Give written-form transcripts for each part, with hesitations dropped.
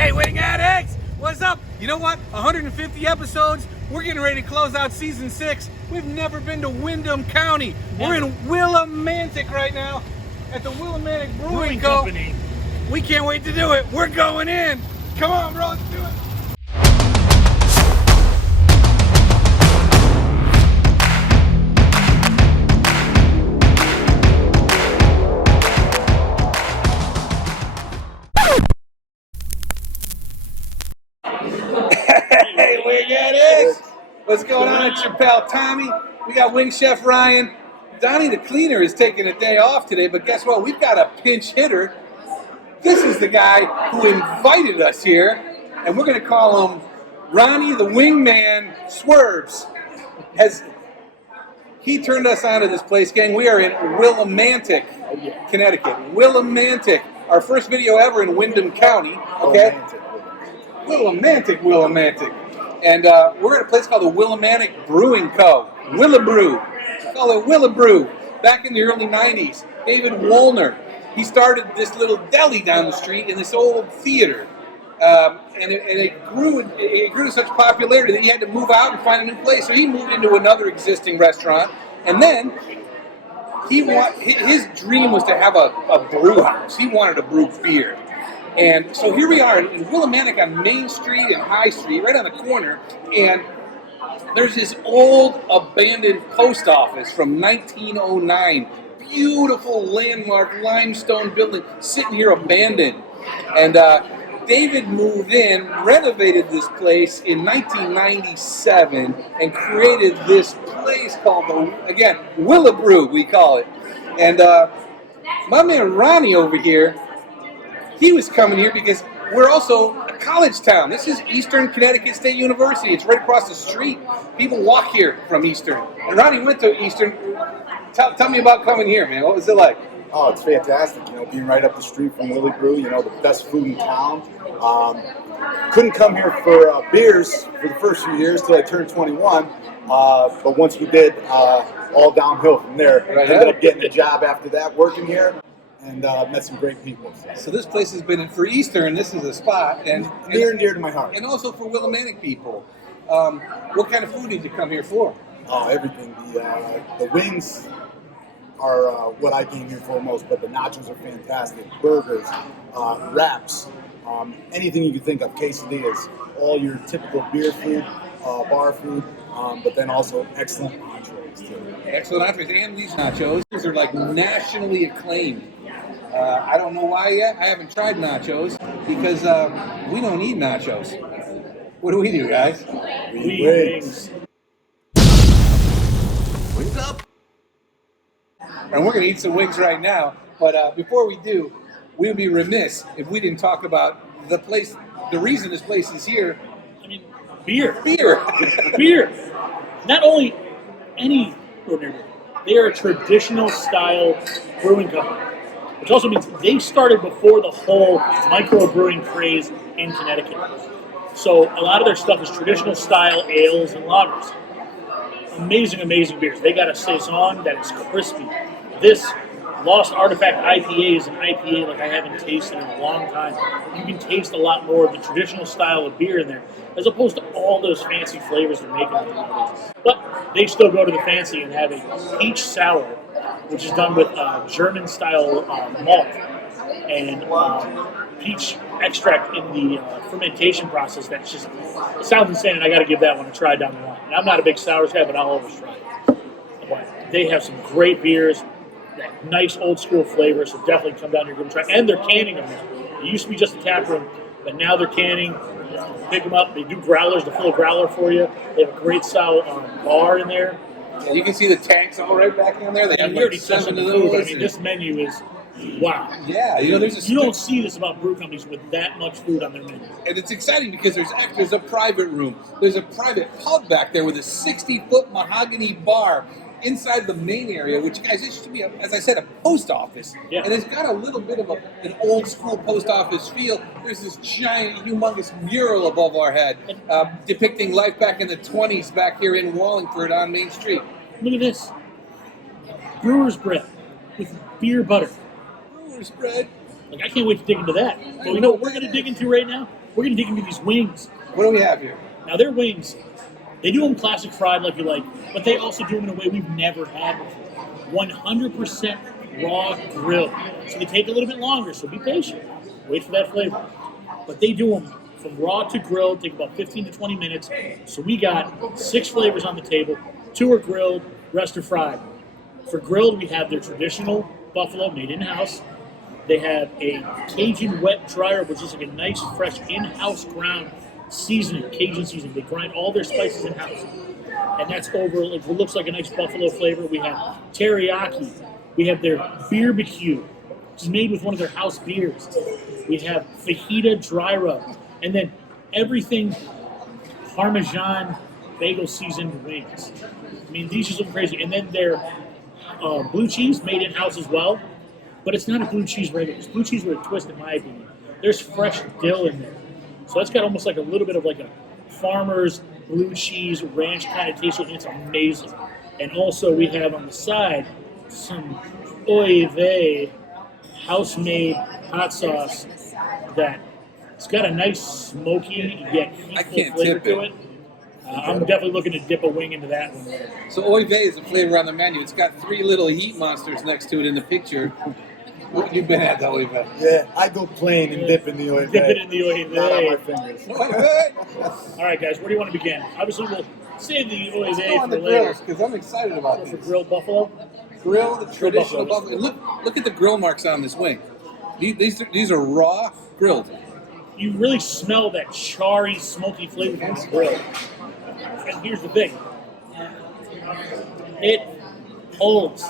Hey, Wingaddicts! What's up? You know what? 150 episodes. We're getting ready to close out season 6. We've never been to Windham County. We're in Willimantic right now at the Willimantic Brewing Company. We can't wait to do it. We're going in. Come on, bro. Let's do it. Hey, Wingaddicts! What's going on? It's your pal Tommy. We got Wing Chef Ryan. Doni the Cleaner is taking a day off today, but guess what? We've got a pinch hitter. This is the guy who invited us here, and we're going to call him Ronnie the Wingman Swerves. He turned us on to this place, gang. We are in Willimantic, Connecticut. Willimantic. Our first video ever in Windham County. Okay. Willimantic. And we're at a place called the Willimantic Brewing Co. Willibrew. Call it Willibrew. Back in the early 90s, David Woolner, he started this little deli down the street in this old theater. And it grew to such popularity that he had to move out and find a new place. So he moved into another existing restaurant. And then his dream was to have a brew house. He wanted to brew beer. And so here we are in Willimantic on Main Street and High Street, right on the corner, and there's this old abandoned post office from 1909. Beautiful landmark limestone building sitting here abandoned. And David moved in, renovated this place in 1997, and created this place called, Willibrew, we call it. And my man Ronnie over here, he was coming here because we're also a college town. This is Eastern Connecticut State University. It's right across the street. People walk here from Eastern. And Ronnie went to Eastern. Tell me about coming here, man. What was it like? Oh, it's fantastic. Being right up the street from Willibrew, the best food in town. Couldn't come here for beers for the first few years till I turned 21. But once we did, all downhill from there. Ended up getting a job after that, working here. And met some great people. So this place has been, for Eastern, this is a spot. And near and dear to my heart. And also for Willimantic people. What kind of food did you come here for? Oh, everything. The wings are what I came here for most, but the nachos are fantastic. Burgers, wraps, anything you can think of, quesadillas, all your typical beer food, bar food, but then also excellent entrees too. Excellent entrees, and these nachos are like nationally acclaimed. I don't know why yet. I haven't tried nachos because we don't eat nachos. What do we do, guys? We eat wings. Wings up. And we're going to eat some wings right now. But before we do, we would be remiss if we didn't talk about the place, the reason this place is here. I mean, beer. Beer. Not only any ordinary beer, they are a traditional style brewing company. Which also means they started before the whole microbrewing craze in Connecticut. So a lot of their stuff is traditional style ales and lagers. Amazing beers. They got a saison that is crispy. This Lost Artifact IPA is an IPA like I haven't tasted in a long time. You can taste a lot more of the traditional style of beer in there, as opposed to all those fancy flavors they're making nowadays. But they still go to the fancy and have a peach sour, which is done with German-style malt and peach extract in the fermentation process. That's just, it sounds insane, and I got to give that one a try down the line. And I'm not a big sours guy, but I'll always try it. But they have some great beers, that nice old-school flavor, so definitely come down here and give them a try. And they're canning them now. It used to be just a tap room, but now they're canning. Pick them up. They do growlers, the full growler for you. They have a great style bar in there. Yeah, you can see the tanks all right back in there. They have like 7 of those. I mean, this menu is wow. Yeah, you don't see this about brew companies with that much food on their menu. And it's exciting because there's a private room. There's a private pub back there with a 60-foot mahogany bar inside the main area, which, guys, it used to be, as I said, a post office. Yeah. And it's got a little bit of an old-school post office feel. There's this giant, humongous mural above our head depicting life back in the 20s back here in Wallingford on Main Street. Look at this. Brewer's bread with beer butter. Brewer's bread. Like, I can't wait to dig into that. But you know what we're going to dig into right now? We're going to dig into these wings. What do we have here? Now, their wings, they do them classic fried like you like, but they also do them in a way we've never had before. 100% raw grilled. So they take a little bit longer, so be patient. Wait for that flavor. But they do them from raw to grilled, take about 15 to 20 minutes. So we got 6 flavors on the table. 2 are grilled, rest are fried. For grilled, we have their traditional buffalo made in-house. They have a Cajun wet dry rub, which is like a nice, fresh, in-house ground seasoning, Cajun seasoning. They grind all their spices in-house. And that's over, like, what looks like a nice buffalo flavor. We have teriyaki. We have their barbecue, which is made with one of their house beers. We have fajita dry rub. And then everything Parmesan bagel seasoned wings. I mean, these are something crazy. And then their blue cheese made in-house as well. But it's not a blue cheese regular. It's blue cheese with a twist, in my opinion. There's fresh dill in there. So that's got almost like a little bit of like a farmer's blue cheese ranch kind of taste, and it's amazing. And also we have on the side some oy vey house-made hot sauce that it's got a nice smoky yet heatful flavor to it. I'm definitely looking to dip a wing into that one. So oy vey is a flavor on the menu. It's got 3 little heat monsters next to it in the picture. You've been at the oy vey. Yeah, I go plain and dip in the oy vey. Dip it in the oy Not on my vey. fingers. Oy vey! All right, guys, where do you want to begin? Obviously, we'll save the oy Let's vey go on for the later. grills, because I'm excited about For this. grilled buffalo. Grill, the traditional buffalo. buffalo. Look at the grill marks on this wing. These are raw grilled. You really smell that charry, smoky flavor from the grill. And here's the thing. It holds.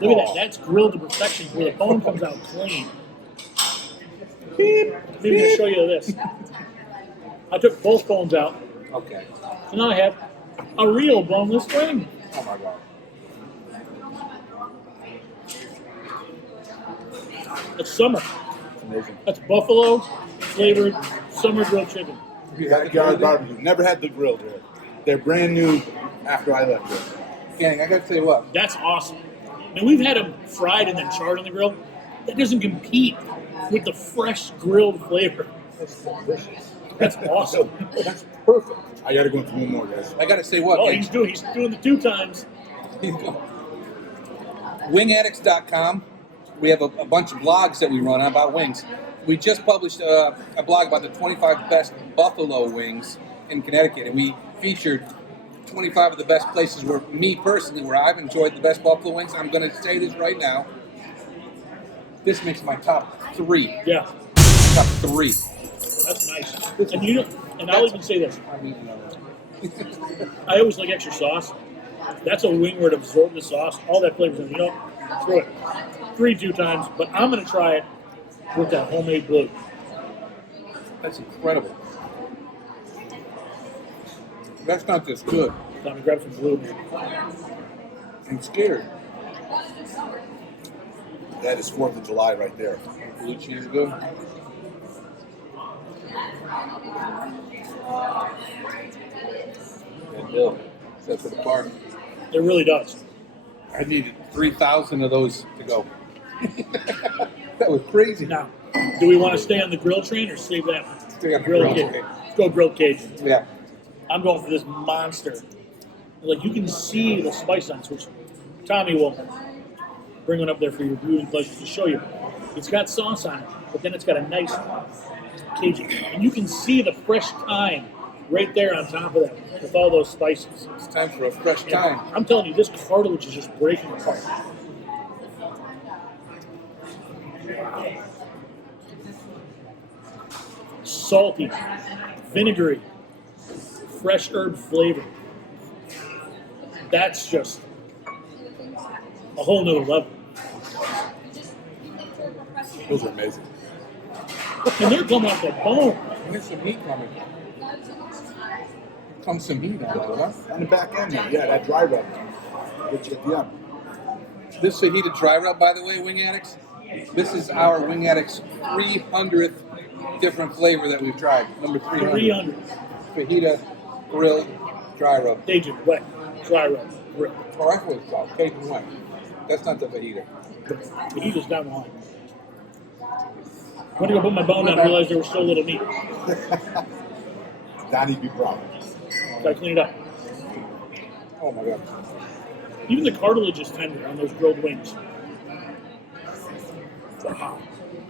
Look at that. That's grilled to perfection where the bone comes out clean. Maybe I'm going to show you this. I took both bones out. Okay. So now I have a real boneless wing. Oh my god. It's summer. Amazing. That's buffalo flavored summer grilled chicken. Backyard barbecue. Never had the grilled here. They're brand new after I left here. Gang, I gotta tell you what. That's awesome. I mean, we've had them fried and then charred on the grill. That doesn't compete with the fresh grilled flavor. That's delicious. That's awesome. That's perfect. I gotta go into one more, guys. I gotta say what, Oh, gang? he's doing the 2 times. Wingaddicts.com. We have a bunch of blogs that we run about wings. We just published a blog about the 25 best buffalo wings in Connecticut, and we featured 25 of the best places where me personally, where I've enjoyed the best buffalo wings. I'm going to say this right now. This makes my top 3. Yeah, Top 3. that's nice. And you know, and I'll even say this. I'm eating already. I always like extra sauce. That's a wing where it absorbs the sauce, all that flavor's in. You know, screw it. 2 times, but I'm going to try it with that homemade blue. That's incredible. That's not just good. Time to grab some blue, man. I'm scared. That is 4th of July right there. Blue cheese is good. Good deal. That's for the park. It really does. I needed 3,000 of those to go. That was crazy. Now, do we want to stay on the grill train or save that one? Stay on the Grilled grill Cajun. train. Let's go grilled Cajun. Yeah. I'm going for this monster. Like, you can see the spice on it, which Tommy will bring one up there for your viewing pleasure to show you. It's got sauce on it, but then it's got a nice Cajun. And you can see the fresh thyme right there on top of that with all those spices. It's time for a fresh And time. I'm telling you, this cartilage is just breaking apart. Salty, vinegary, fresh herb flavor. That's just a whole nother level. Those are amazing. And they're coming off the bone. There's some heat coming. Comes some heat on it, huh? On the back end, man. Yeah, that dry rub. Get you at the end. This fajita dry rub, by the way, Wing Addicts. This is our Wing Addicts 300th different flavor that we've tried. Number 300. 300. Fajita grilled dry rub. Cajun, wet, dry rub, grill. Oh, that's what it's called. Cajun wet. That's not the fajita. The heat is down the line. Went to go put my bone down and realized there was so little meat. Donnie'd be proud. Gotta clean it up. Oh my god. Even the cartilage is tender on those grilled wings.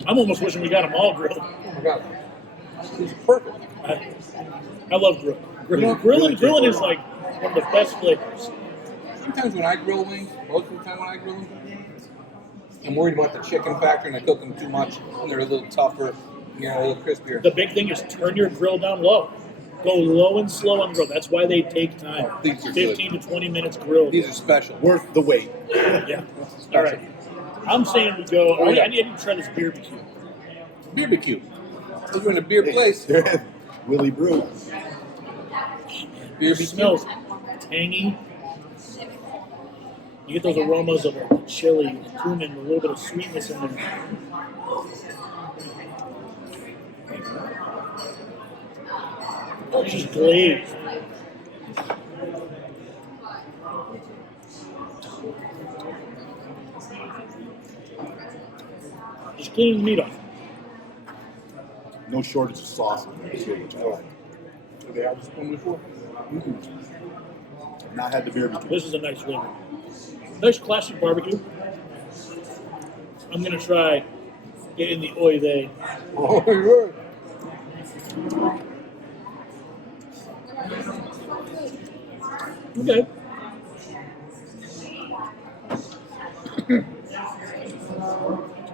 I'm almost wishing we got them all grilled. Oh my god. This is perfect. I love grilling. Grilling is like one of the best flavors. Sometimes when I grill wings, most of the time when I grill them, I'm worried about the chicken factor and I cook them too much and they're a little tougher, a little crispier. The big thing is turn your grill down low. Go low and slow on the grill. That's why they take time. These are 15 to 20 minutes grilled. These are special. Worth the wait. Yeah. All right. I'm saying we go. Oh, yeah. I need to try this barbecue. Barbecue. If you're in a beer place. Willibrew. It smells tangy. You get those aromas of like chili, cumin, a little bit of sweetness in there. It's just glazed. Just cleaning the meat off. No shortage of sauce. Which I like. Have they had this one before? I've not had the barbecue. This is a nice flavor. Nice classic barbecue. I'm gonna try getting the oy vey. Oh, you're Okay.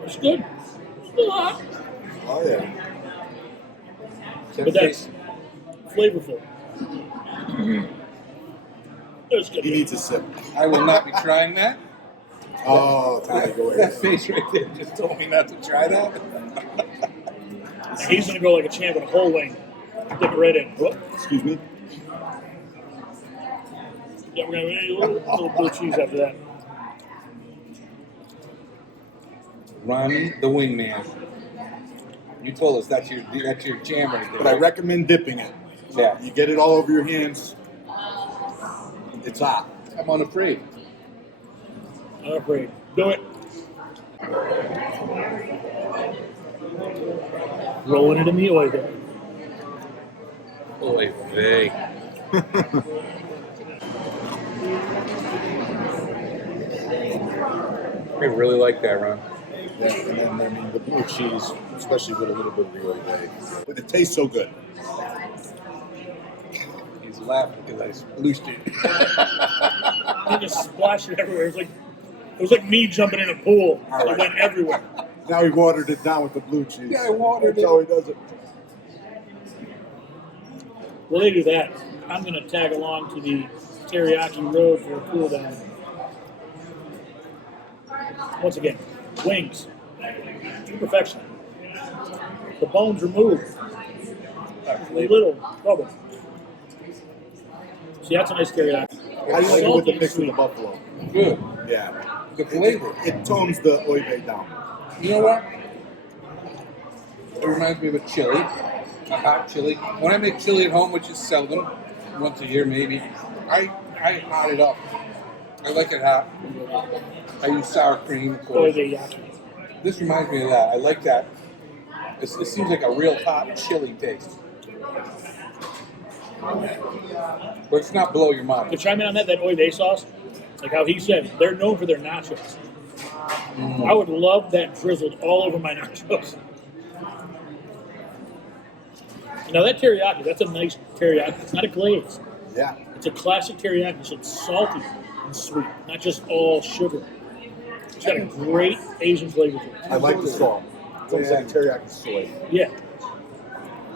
It's good. Still hot, Oh, yeah. but that's flavorful. It's good. He needs a sip. I will not be trying that. Oh, time to go away. That face right there just told me not to try that. He's gonna go like a champ with a whole wing. Dip it right in. Whoop. Excuse me. Yeah, we're gonna eat a little blue cheese after that. Ronnie the Wingman. You told us that's your jam right there. But I recommend dipping it. Yeah. You get it all over your hands. It's hot. I'm unafraid. Not afraid. Do it. Rolling it in the oil there. Oy vey. I really like that, Ron. Yeah, and then, I mean, the blue cheese, especially with a little bit of the oil vey. But it tastes so good. He's laughing because I splooshed it. I just splashed it everywhere. It was like me jumping in a pool. All right. It went everywhere. Now he watered it down with the blue cheese. Yeah, I watered That's it. how he does it. While they do that, I'm going to tag along to the teriyaki road for a cool down. Once again, wings to perfection. The bones removed. A little trouble. See, that's a nice teriyaki. How do you like it with the Salty and mix with the sweet. buffalo? Good. Yeah. The flavor. It tones the oil vey down. You know what? It reminds me of a chili, a hot chili. When I make chili at home, which is seldom, once a year maybe, I hot it up. I like it hot. I use sour cream, of course. Teriyaki. This reminds me of that. I like that. It seems like a real hot chili taste. But it's not blow your mind. To chime in on that oy vey sauce, like how he said, they're known for their nachos. I would love that drizzled all over my nachos. Now that teriyaki, that's a nice teriyaki. It's not a glaze. Yeah. It's a classic teriyaki, so it's salty and sweet, not just all sugar. It's got a great Asian flavor to it. I like the salt. It's almost like teriyaki soy. Yeah.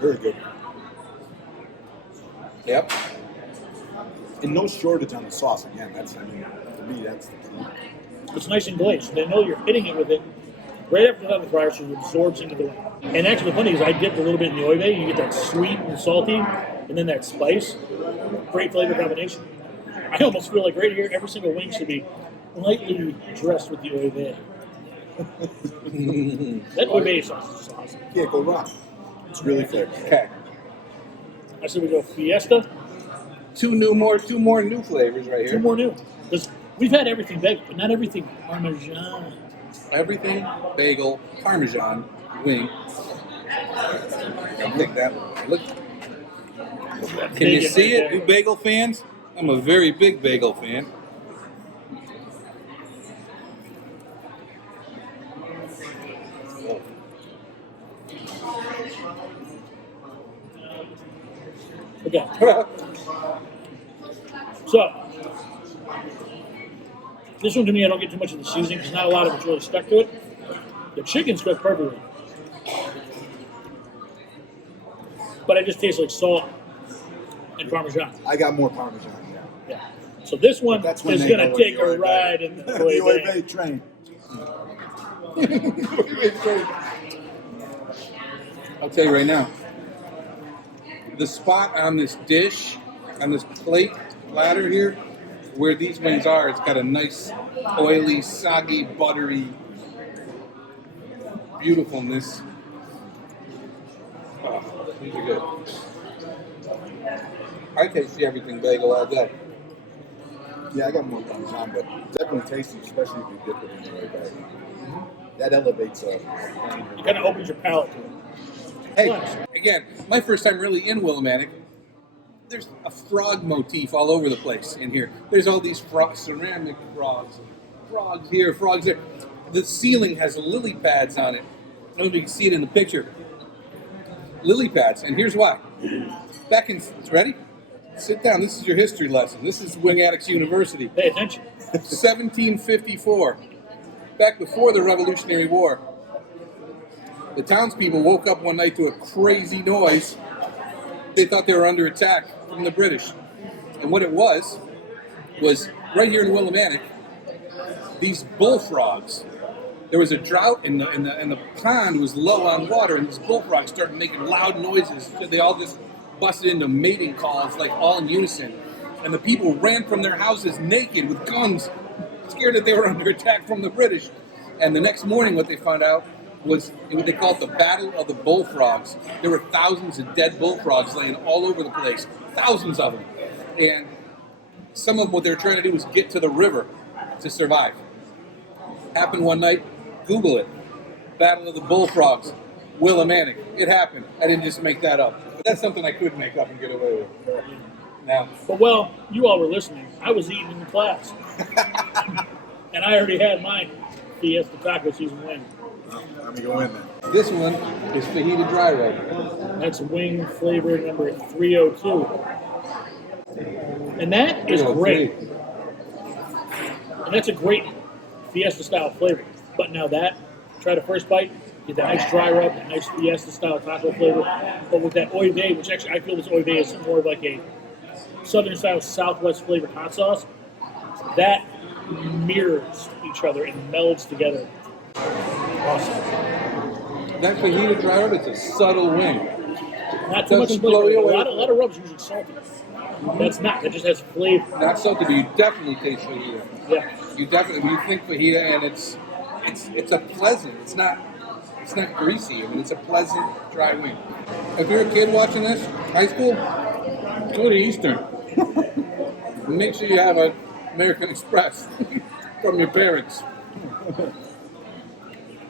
Very good. Yep. And no shortage on the sauce. Again, to me, that's the key. It's nice and glazed. They know you're hitting it with it right after the fryer, so it absorbs into the wing. And actually, the funny is, I dipped a little bit in the oy vey. You get that sweet and salty, and then that spice. Great flavor combination. I almost feel like right here, every single wing should be lightly dressed with the oy vey. That oy vey sauce is awesome. Can't go wrong. It's really flavorful. Okay. I said we go Fiesta, Two more new flavors right here. two more new. Because we've had everything bagel, but not everything Parmesan. Everything bagel, Parmesan, wing. I'll take that one. Look. Can you see it, you bagel fans? I'm a very big bagel fan. Okay. So, this one to me, I don't get too much of the seasoning because not a lot of it's really stuck to it. The chicken's cooked perfectly. But I just taste like salt and Parmesan. I got more Parmesan, Yeah. So this one That's is when they going know to what take the a Oy Vey. ride in the the Oy Oy Vey. Vey train. I'll tell you right now, the spot on this dish, on this plate platter here, where these wings are, it's got a nice, oily, soggy, buttery beautifulness. Oh, these are good. I taste everything bagel all day. Yeah, I got more Parmesan, but definitely tasty, especially if you dip it in the Oy Vey. That elevates It kind of opens your palate to it. Hey, Nice. again, my first time really in Willimantic, there's a frog motif all over the place in here. There's all these ceramic frogs here, frogs there. The ceiling has lily pads on it. I don't know if you can see it in the picture. Lily pads, and here's why. Back in, ready? Sit down, this is your history lesson. This is Wingaddicts University. Pay attention. 1754, back before the Revolutionary War. The townspeople woke up one night to a crazy noise. They thought they were under attack from the British. And what it was right here in Willimantic, these bullfrogs. There was a drought and the pond was low on water, and these bullfrogs started making loud noises. They all just busted into mating calls, like all in unison. And the people ran from their houses naked with guns, scared that they were under attack from the British. And the next morning, what they found out was what they called the Battle of the Bullfrogs. There were thousands of dead bullfrogs laying all over the place, thousands of them. And some of what they were trying to do was get to the river to survive. Happened one night. Google it. Battle of the Bullfrogs, Willimantic. It happened. I didn't just make that up. But that's something I could make up and get away with. Now, But while you all were listening, I was eating in the class. And I already had my Fiesta Taco Season wing. Let me go in then. this one is fajita dry rub. That's wing flavor number 302. And that is 303. great. And that's a great Fiesta style flavor. But now that, try the first bite, get that nice dry rub, that nice Fiesta style taco flavor. But with that Oy Vey, which actually I feel this Oy Vey is more of like a Southern style Southwest flavored hot sauce, that mirrors each other and melds together. Awesome. That fajita dry rub, it's a subtle wing. Not too much Doesn't blow flavor. you A away. lot of rubs are usually salty. That's not. That just has flavor. Not salty, but you definitely taste fajita. Yeah. You think fajita, and it's a pleasant. It's not greasy. I mean, it's a pleasant dry wing. If you're a kid watching this, high school, go to Eastern. Make sure you have an American Express from your parents.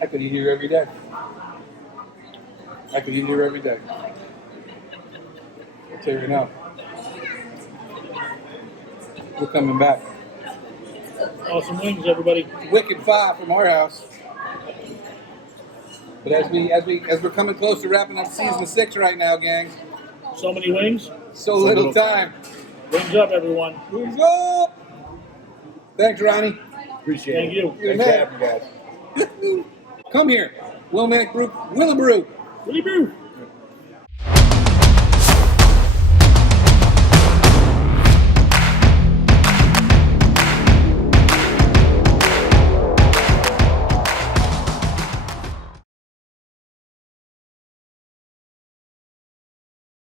I could eat here every day. I'll tell you right now. We're coming back. Awesome wings, everybody. Wicked far from our house. But as we're coming close to wrapping up season 6 right now, gang, So many wings. so little time. Wings up, everyone. Wings up! Thanks, Ronnie. Appreciate Thank it. you. Thanks for having me, guys. Come here. Willimantic Brew, Willibrew. Willibrew.